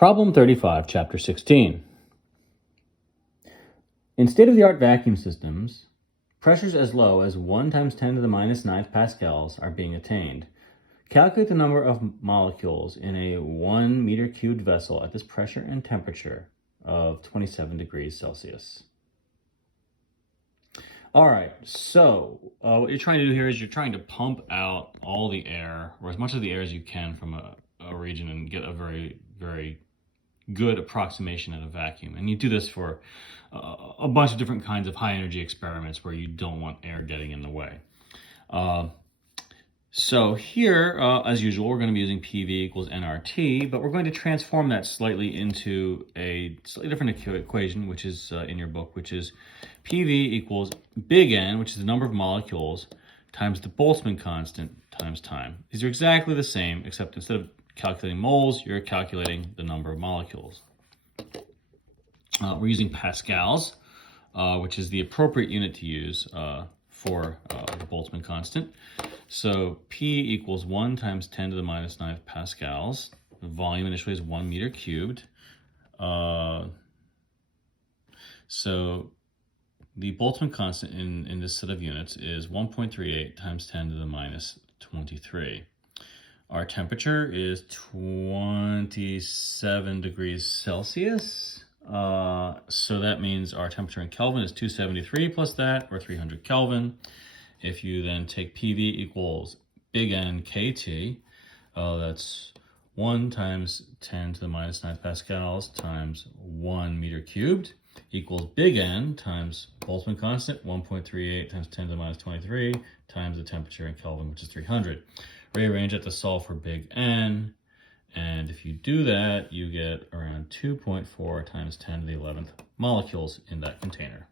Problem 35, Chapter 16. In state-of-the-art vacuum systems, pressures as low as 1 times 10 to the minus 9th pascals are being attained. Calculate the number of molecules in a 1 meter cubed vessel at this pressure and temperature of 27 degrees Celsius. All right, so what you're trying to do here is you're trying to pump out all the air, or as much of the air as you can from a region, and get a very, very good approximation at a vacuum. And you do this for a bunch of different kinds of high energy experiments where you don't want air getting in the way. So here, as usual, we're going to be using PV equals nRT, but we're going to transform that slightly into a slightly different equation, which is in your book, which is PV equals big N, which is the number of molecules, times the Boltzmann constant times time. These are exactly the same, except instead of calculating moles, you're calculating the number of molecules. We're using pascals, which is the appropriate unit to use for the Boltzmann constant. So P equals 1 times 10 to the minus 9th pascals. The volume initially is 1 meter cubed. So the Boltzmann constant in this set of units is 1.38 times 10 to the minus 23. Our temperature is 27 degrees Celsius. So that means our temperature in Kelvin is 273 plus that, or 300 Kelvin. If you then take PV equals big N KT, that's 1 times 10 to the minus 9th pascals times 1 meter cubed equals big N times Boltzmann constant, 1.38 times 10 to the minus 23 times the temperature in Kelvin, which is 300. Rearrange it to solve for big N, and if you do that, you get around 2.4 times 10 to the 11th molecules in that container.